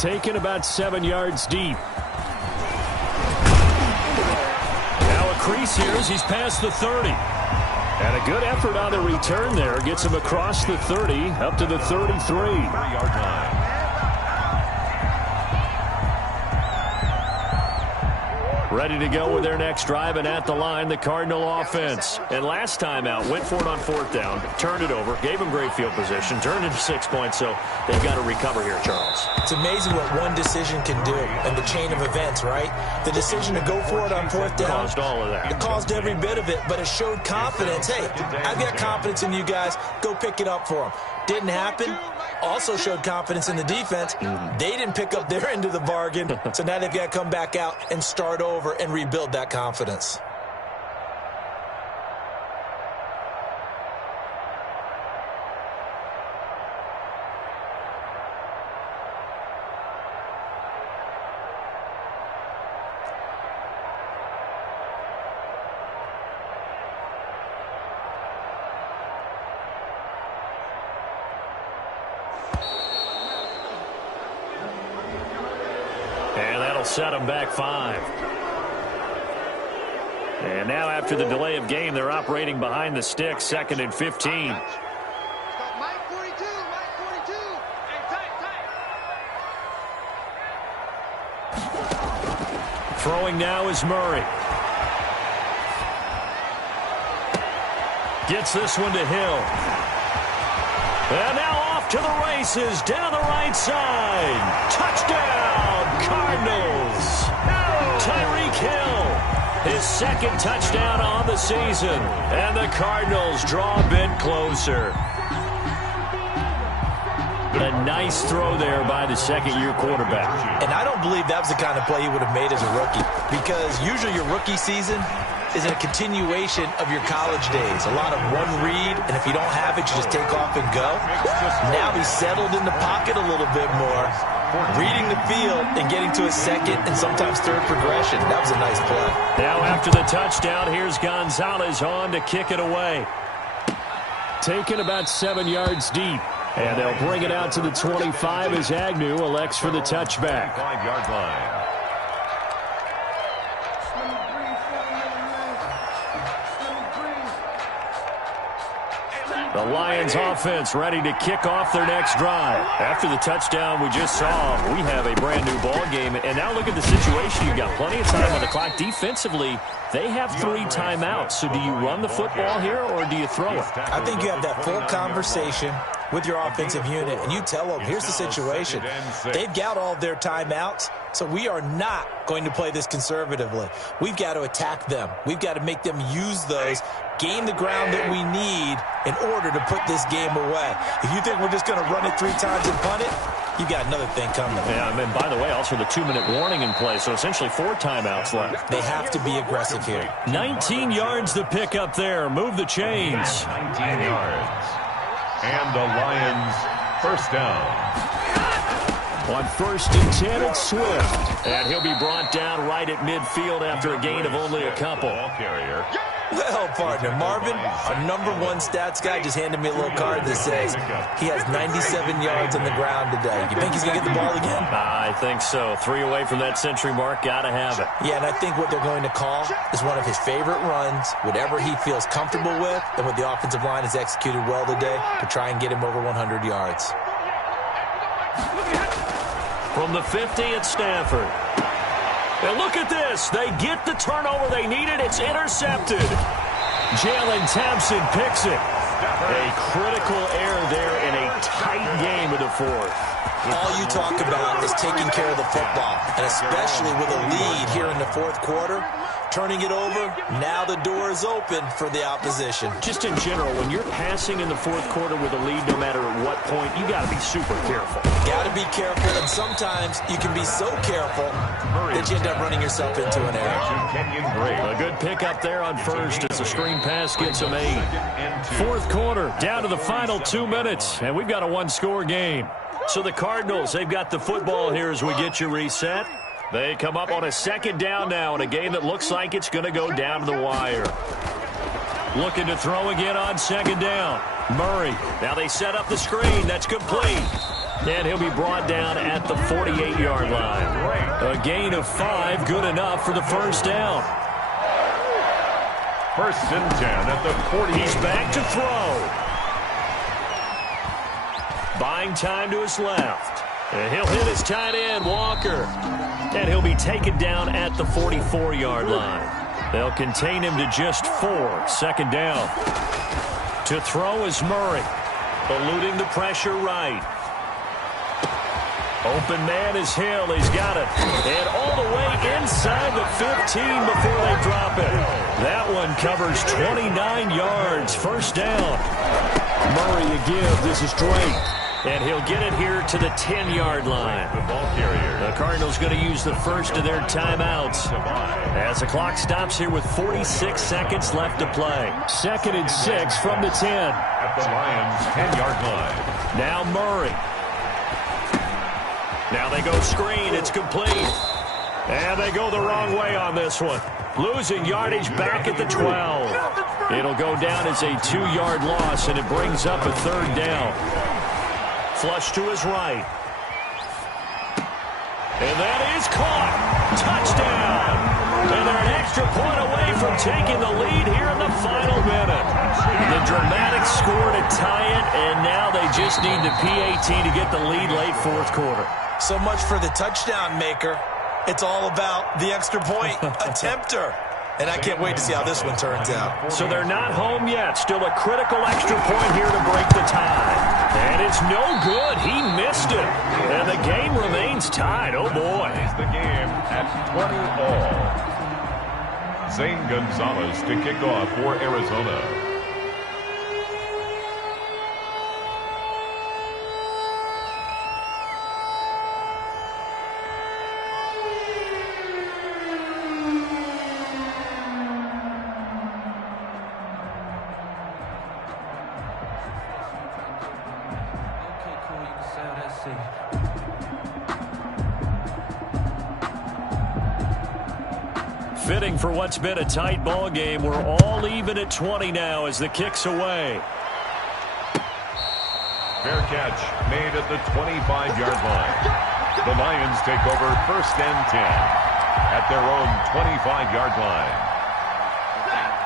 Taken about 7 yards deep. Now a crease here as he's past the 30. And a good effort on the return there. Gets him across the 30, up to the 33. 3-yard line. Ready to go with their next drive, and at the line, the Cardinal offense. And last time out, went for it on 4th down, turned it over, gave them great field position, turned into 6 points, so they've got to recover here, Charles. It's amazing what one decision can do and the chain of events, right? The decision to go for it on 4th down. Caused all of that. It caused every bit of it, but it showed confidence. Hey, I've got confidence in you guys. Go pick it up for them. Didn't happen. Also showed confidence in the defense. They didn't pick up their end of the bargain, so now they've got to come back out and start over and rebuild that confidence. And that'll set them back 5. And now after the delay of game, they're operating behind the stick, 2nd and 15. Throwing now is Murray. Gets this one to Hill. And now off to the races, down the right side. Touchdown, Cardinals. Tyreek Hill, his 2nd touchdown on the season. And the Cardinals draw a bit closer. A nice throw there by the 2nd-year quarterback. And I don't believe that was the kind of play he would have made as a rookie, because usually your rookie season is a continuation of your college days. A lot of one read, and if you don't have it, you just take off and go. Now he's settled in the pocket a little bit more, reading the field and getting to a 2nd and sometimes 3rd progression. That was a nice play. Now after the touchdown, here's Gonzalez on to kick it away. Taken about 7 yards deep. And they'll bring it out to the 25 as Agnew elects for the touchback. 5-yard line. The Lions offense ready to kick off their next drive. After the touchdown we just saw, we have a brand new ball game. And now look at the situation. You've got plenty of time on the clock. Defensively, they have 3 timeouts. So do you run the football here or do you throw it? I think you have that full conversation with your offensive unit, and you tell them, here's the situation. They've got all of their timeouts, so we are not going to play this conservatively. We've got to attack them. We've got to make them use those, gain the ground that we need in order to put this game away. If you think we're just going to run it 3 times and punt it, you got another thing coming. Yeah, and by the way, also the 2-minute warning in play, so essentially 4 timeouts left. They have to be aggressive here. 19 yards to pick up there. Move the chains. 19 yards. And the Lions first down. On 1st and 10, it's Swift. And he'll be brought down right at midfield after a gain of only a couple. Ball carrier. Well, partner, Marvin, our #1 stats guy, just handed me a little card that says he has 97 yards on the ground today. You think he's going to get the ball again? I think so. 3 away from that century mark. Got to have it. Yeah, and I think what they're going to call is one of his favorite runs, whatever he feels comfortable with, and what the offensive line has executed well today to try and get him over 100 yards. From the 50 at Stanford. And look at this. They get the turnover they needed. It's intercepted. Jalen Thompson picks it. A critical error there in a tight game of the 4th. All you talk about is taking care of the football, and especially with a lead here in the 4th quarter, turning it over, now the door is open for the opposition. Just in general, when you're passing in the 4th quarter with a lead, no matter at what point, you got to be super careful. Got to be careful, and sometimes you can be so careful that you end up running yourself into an error. A good pickup there on 1st as the screen pass gets him 8. 4th quarter, down to the final 2 minutes, and we've got a 1-score game. So the Cardinals, they've got the football here as we get you reset. They come up on a 2nd down now in a game that looks like it's going to go down to the wire. Looking to throw again on 2nd down. Murray. Now they set up the screen. That's complete. And he'll be brought down at the 48-yard line. A gain of 5, good enough for the first down. First and 10 at the 40. He's back to throw. Buying time to his left. And he'll hit his tight end, Walker. And he'll be taken down at the 44-yard line. They'll contain him to just 4. Second down. To throw is Murray. Eluding the pressure right. Open man is Hill. He's got it. And all the way inside the 15 before they drop it. That one covers 29 yards. First down. Murray again. This is Drake. And he'll get it here to the 10-yard line. The ball carrier. The Cardinals going to use the first of their timeouts as the clock stops here with 46 seconds left to play. 2nd and 6 from the 10. At the Lions' 10-yard line. Now Murray. Now they go screen. It's complete. And they go the wrong way on this one. Losing yardage back at the 12. It'll go down as a 2-yard loss, and it brings up a 3rd down. Flush to his right. And that is caught. Touchdown. And they're an extra point away from taking the lead here in the final minute. The dramatic score to tie it, and now they just need the PAT to get the lead late 4th quarter. So much for the touchdown maker. It's all about the extra point attempter. And I can't wait to see how this one turns out. So they're not home yet. Still a critical extra point here to break the tie. And it's no good. He missed it. And the game remains tied. Oh, boy. The game at 20 all. Zane Gonzalez to kick off for Arizona. Fitting for what's been a tight ball game. We're all even at 20 now as the kick's away. Fair catch made at the 25-yard line. The Lions take over 1st and 10 at their own 25-yard line.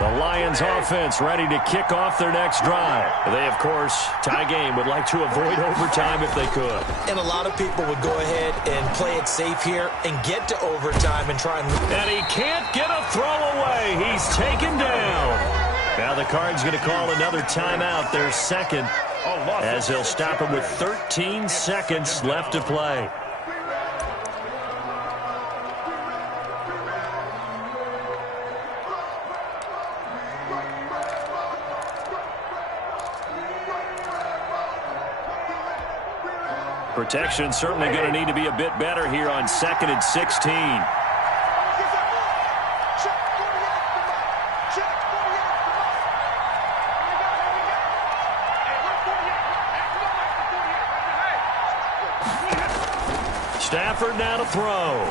The Lions offense ready to kick off their next drive. They, of course, tie game, would like to avoid overtime if they could. And a lot of people would go ahead and play it safe here and get to overtime and try and... And he can't get a throw away. He's taken down. Now the Cards going to call another timeout, their second, as they'll stop him with 13 seconds left to play. Protection certainly going to need to be a bit better here on 2nd and 16. Stafford now to throw.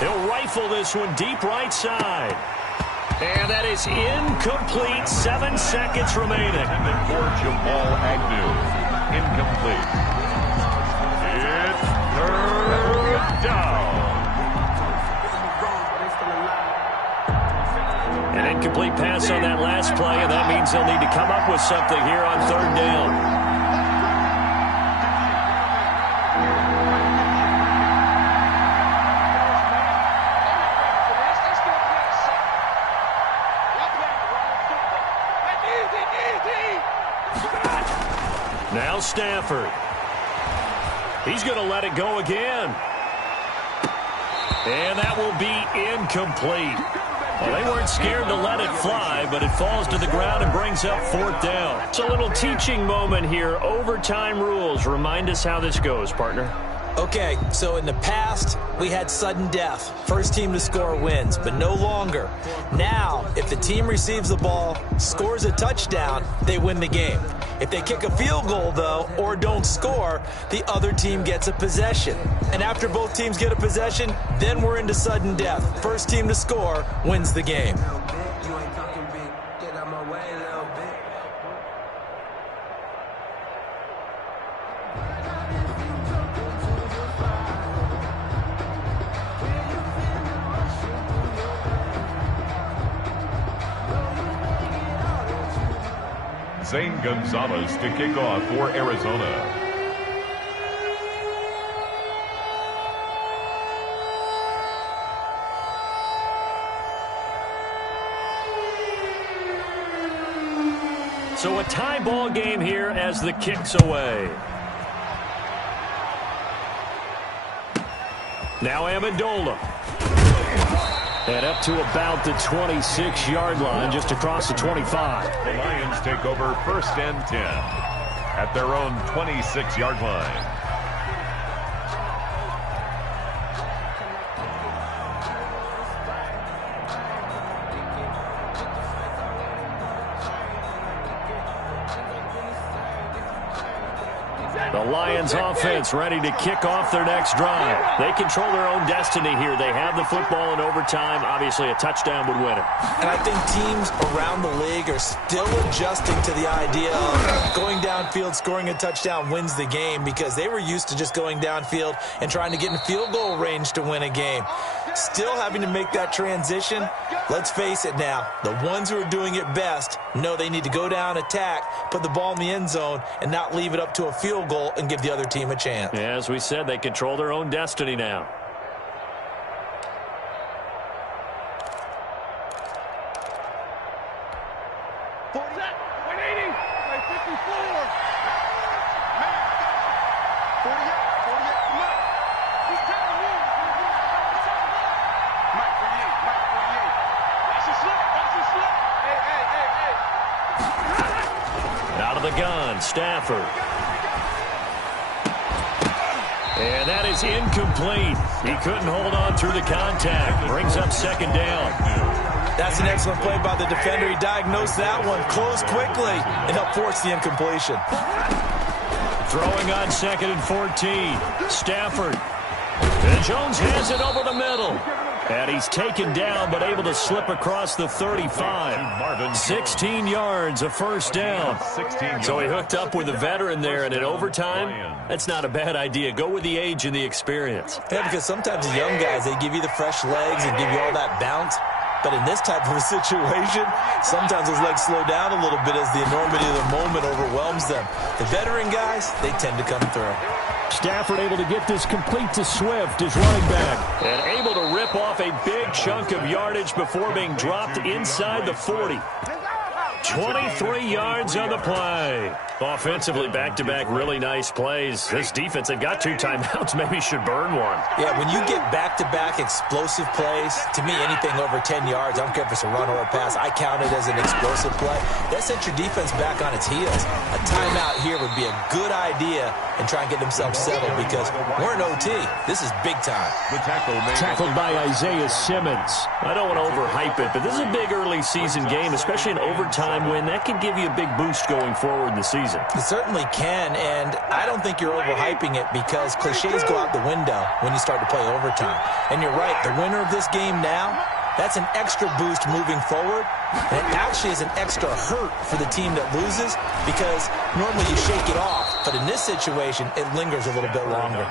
He'll rifle this one deep right side. And that is incomplete. 7 seconds remaining. And for Jamal Agnew. Incomplete. It's 3rd down. An incomplete pass on that last play, and that means they'll need to come up with something here on 3rd down. Now Stafford. He's going to let it go again. And that will be incomplete. Well, they weren't scared to let it fly, but it falls to the ground and brings up 4th down. It's a little teaching moment here. Overtime rules. Remind us how this goes, partner. Okay, so in the past, we had sudden death. First team to score wins, but no longer. Now, if the team receives the ball, scores a touchdown, they win the game. If they kick a field goal, though, or don't score, the other team gets a possession. And after both teams get a possession, then we're into sudden death. First team to score wins the game. Zane Gonzalez to kick off for Arizona. So a tie ball game here as the kick's away. Now Amendola. And up to about the 26-yard line, just across the 25. The Lions take over 1st and 10 at their own 26-yard line. The Lions offense ready to kick off their next drive. They control their own destiny here. They have the football in overtime. Obviously, a touchdown would win it. And I think teams around the league are still adjusting to the idea of going downfield, scoring a touchdown wins the game, because they were used to just going downfield and trying to get in field goal range to win a game. Still having to make that transition. Let's face it now, the ones who are doing it best know they need to go down, attack, put the ball in the end zone, and not leave it up to a field goal and give the other team a chance. Yeah, as we said, they control their own destiny now. Out of the gun, Stafford. And that is incomplete. He couldn't hold on through the contact. Brings up 2nd down. That's an excellent play by the defender. He diagnosed that one, closed quickly, and helped force the incompletion. Throwing on 2nd and 14. Stafford. And Jones hands it over the middle. And he's taken down, but able to slip across the 35. 16 yards, a 1st down. So he hooked up with a veteran there, and in overtime, that's not a bad idea. Go with the age and the experience. Yeah, because sometimes the young guys, they give you the fresh legs and give you all that bounce. But in this type of a situation, sometimes those legs slow down a little bit as the enormity of the moment overwhelms them. The veteran guys, they tend to come through. Stafford able to get this complete to Swift, his running back. And able to rip off a big chunk of yardage before being dropped inside the 40. 23 yards on the play. Offensively, back-to-back really nice plays. This defense, they've got 2 timeouts, maybe should burn one. Yeah, when you get back-to-back explosive plays, to me, anything over 10 yards, I don't care if it's a run or a pass, I count it as an explosive play. That sets your defense back on its heels. A timeout here would be a good idea and try and get themselves settled, because we're in OT. This is big time. The Tackled by Isaiah Simmons. I don't want to overhype it, but this is a big early season game, especially an overtime win. That could give you a big boost going forward in the season. It certainly can, and I don't think you're overhyping it, because cliches go out the window when you start to play overtime. And you're right, the winner of this game now, that's an extra boost moving forward. And it actually is an extra hurt for the team that loses, because normally you shake it off. But in this situation, it lingers a little bit longer.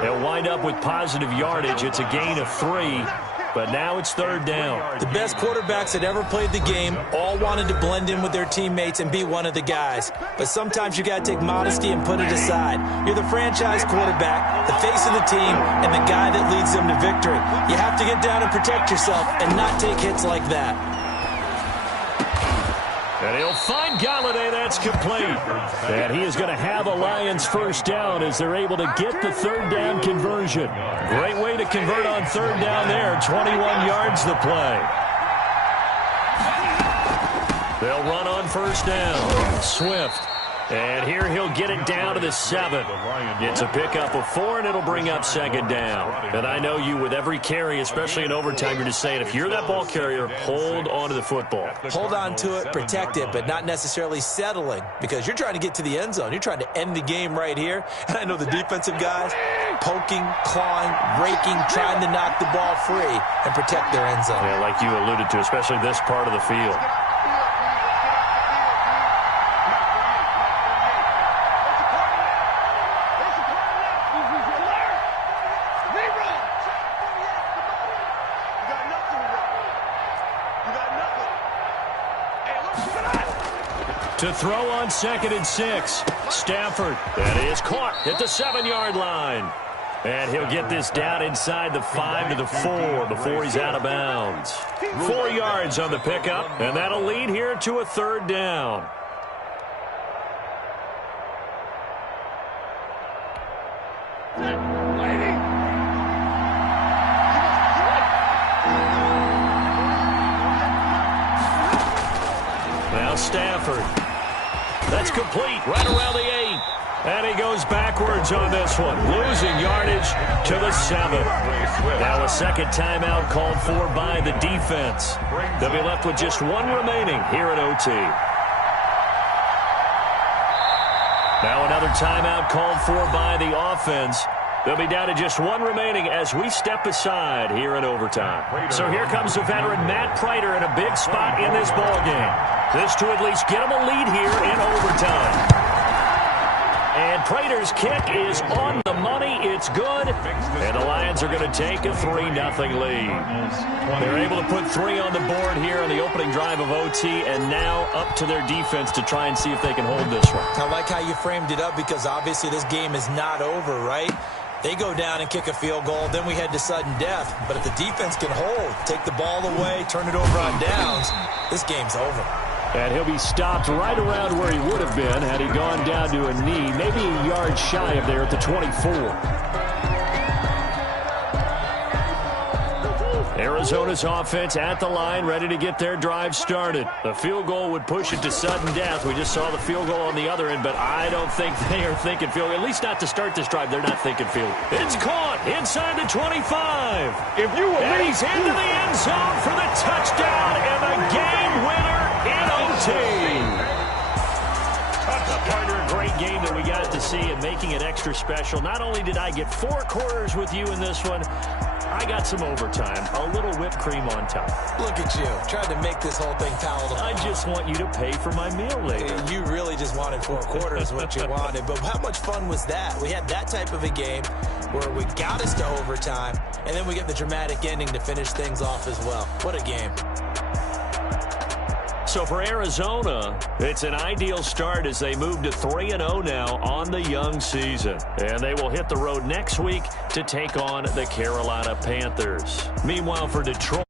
They'll wind up with positive yardage. It's a gain of 3. But now it's 3rd down. The best quarterbacks that ever played the game all wanted to blend in with their teammates and be one of the guys. But sometimes you got to take modesty and put it aside. You're the franchise quarterback, the face of the team, and the guy that leads them to victory. You have to get down and protect yourself and not take hits like that. And he'll find Galladay. That's complete. And he is going to have a Lions 1st down as they're able to get the 3rd down conversion. Great way to convert on 3rd down there. 21 yards the play. They'll run on 1st down. Swift. And here he'll get it down to the 7. It's a pickup of 4, and it'll bring up 2nd down. And I know you, with every carry, especially in overtime, you're just saying, if you're that ball carrier, hold on to the football. Hold on to it, protect it, but not necessarily settling, because you're trying to get to the end zone. You're trying to end the game right here. And I know the defensive guys poking, clawing, raking, trying to knock the ball free and protect their end zone. Yeah, like you alluded to, especially this part of the field. To throw on 2nd and 6. Stafford. That is caught at the 7-yard line. And he'll get this down inside the 5 to the 4 before he's out of bounds. 4 yards on the pickup, and that'll lead here to a 3rd down. Now Stafford. That's complete right around the 8. And he goes backwards on this one, losing yardage to the 7. Now a second timeout called for by the defense. They'll be left with just 1 remaining here at OT. Now another timeout called for by the offense. They'll be down to just 1 remaining as we step aside here in overtime. So here comes the veteran Matt Prater in a big spot in this ballgame. This to at least get him a lead here in overtime. And Prater's kick is on the money. It's good. And the Lions are going to take a 3-0 lead. They're able to put 3 on the board here on the opening drive of OT, and now up to their defense to try and see if they can hold this one. I like how you framed it up because obviously this game is not over, right? They go down and kick a field goal, then we head to sudden death. But if the defense can hold, take the ball away, turn it over on downs, this game's over. And he'll be stopped right around where he would have been had he gone down to a knee, maybe a yard shy of there at the 24. Arizona's offense at the line, ready to get their drive started. The field goal would push it to sudden death. We just saw the field goal on the other end, but I don't think they are thinking field goal. At least not to start this drive. They're not thinking field goal. It's caught inside the 25. And he's into the end zone for the touchdown and the game winner in OT. Partner, a great game that we got to see and making it extra special. Not only did I get 4 quarters with you in this one, I got some overtime, a little whipped cream on top. Look at you, trying to make this whole thing palatable. I just want you to pay for my meal later. You really just wanted 4 quarters, what you wanted. But how much fun was that? We had that type of a game where we got us to overtime, and then we get the dramatic ending to finish things off as well. What a game. So for Arizona, it's an ideal start as they move to 3-0 now on the young season. And they will hit the road next week to take on the Carolina Panthers. Meanwhile, for Detroit,